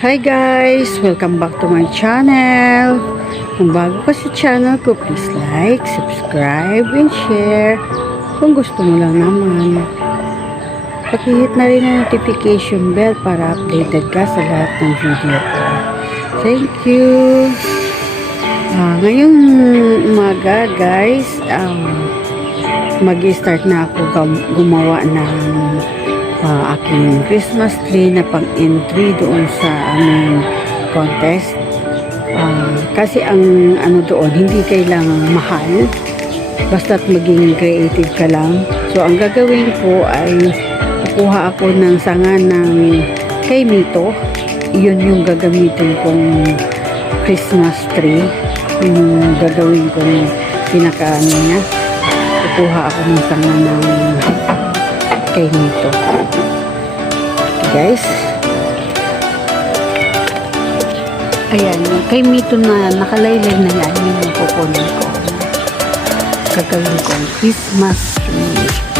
Hi guys! Welcome back to my channel. Kung bago ka sa channel ko, please like, subscribe, and share. Kung gusto mo lang naman, pakihit na rin ang notification bell para updated ka sa lahat ng video ko. Thank you! Ngayong umaga guys, mag-start na ako gumawa ng aking Christmas tree na pang-entry doon sa aming contest. Kasi ang ano doon, hindi kailangang mahal, basta't maging creative ka lang. So ang gagawin ko ay kukuha ako ng sanga ng kay Mito. Yun yung gagamitin kong Christmas tree. Yun yung gagawin kong pinakaano niya. Kukuha ako ng sanga ng kay Mito. Guys, ayan, kay Mito na nakalaylay na yan, yung kukunin ko. Gagawin ko Christmas tree.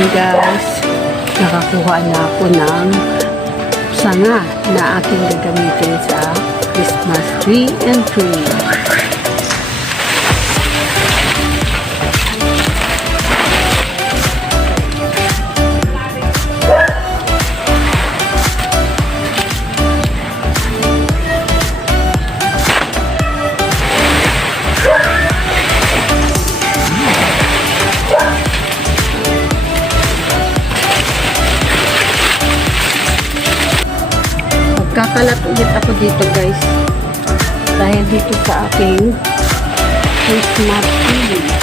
Ayan guys, nakakuha na ako ng sanga na aking gagamitin sa Christmas tree and tree. Kakalat ulit ako dito guys dahil dito sa aking Christmas tree.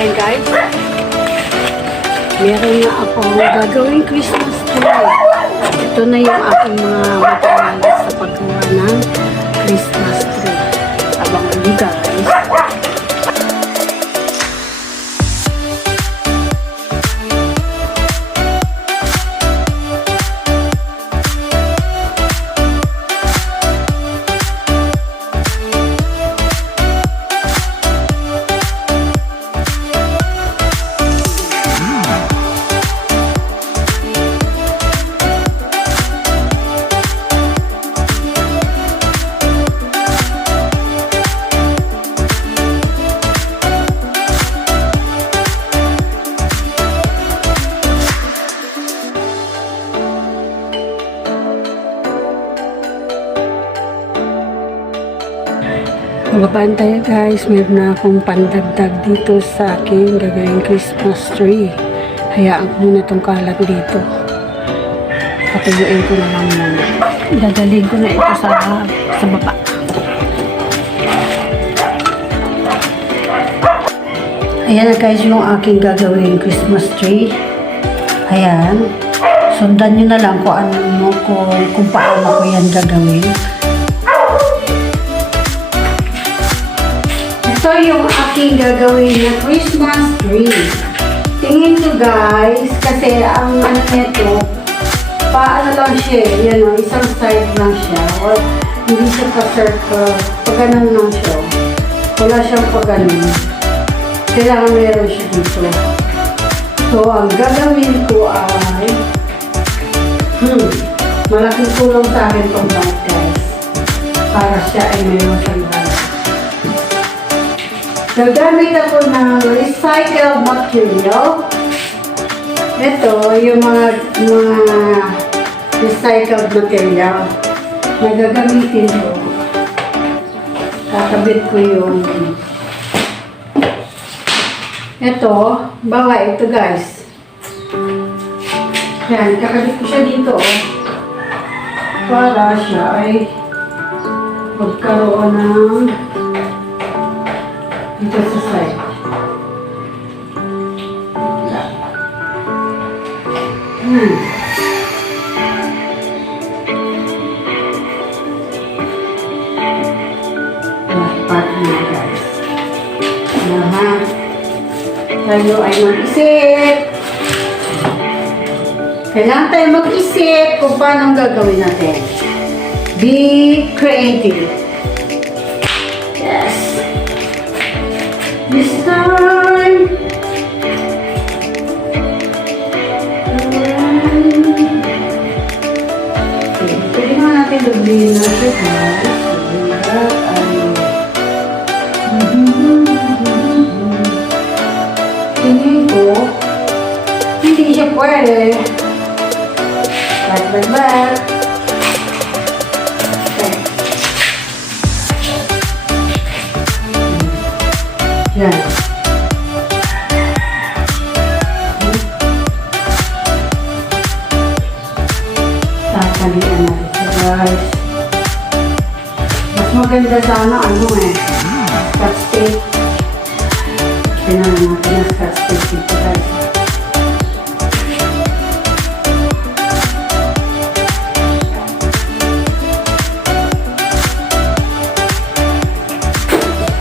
And guys, meron na akong gagawing Christmas tree. Ito na yung aking mga materials sa paggawa ng Christmas tree. Abangan nyo guys. Babaan tayo guys, meron na akong pandagdag dito sa aking gagawing Christmas tree. Hayaan ko muna itong kalat dito. Patuyuin ko na lang muna. Dadalhin ko na ito sa baba. Ayan na guys yung aking gagawing Christmas tree. Ayan. Sundan nyo na lang kung paano ko yan gagawin. Ito yung aking gagawin na Christmas tree. Tingin nyo guys, kasi ang ano nito, paano lang siya, yan o, isang side lang siya. Or hindi siya pa-circle, pag-ganon lang siya. Wala siyang pag-ganon. Kailangan meron siya dito. So, ang gagawin ko ay, malaking tulong sa akin itong bag guys. Para siya ay may masalahan. Gagamit ako ng recycled material. Ito, yung mga recycled material na gagamitin ko. Kakabit ko yung ito, bawa ito guys. Yan, kakabit ko siya dito. Para siya ay magkaroon ng dito sa side. Partner guys. Lahat. Tayo ay mag-isip. Kailangan tayo mag-isip kung paano gagawin natin. Be creative. Yes. This time, pwede naman natin lublihin na ito guys. Tingin ko, hindi siya pwede. Back. Yan. Tatalian natin siya guys. Mas maganda sana scotch tape. Kailangan natin ang scotch tape dito guys.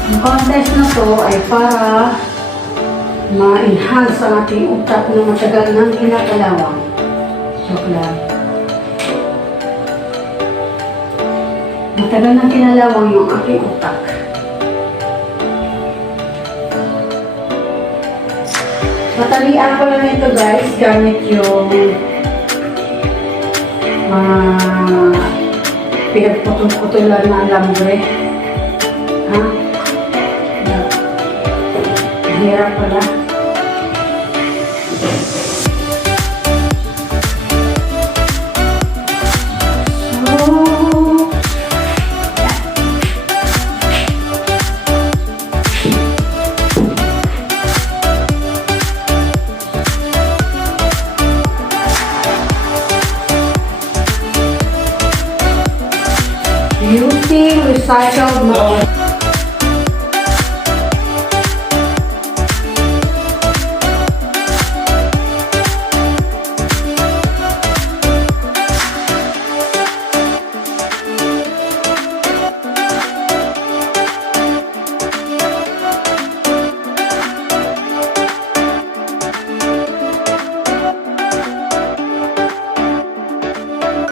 Ang contest na to ay para ma-enhance ang ating utak na matagal nang kinakalawang. Joke lang. Matagal nang kinalawang yung aking utak. Matalian ko lang ito guys, gamit yung pinagputol-putulan na alambre. Hirap pala. Using recycled material.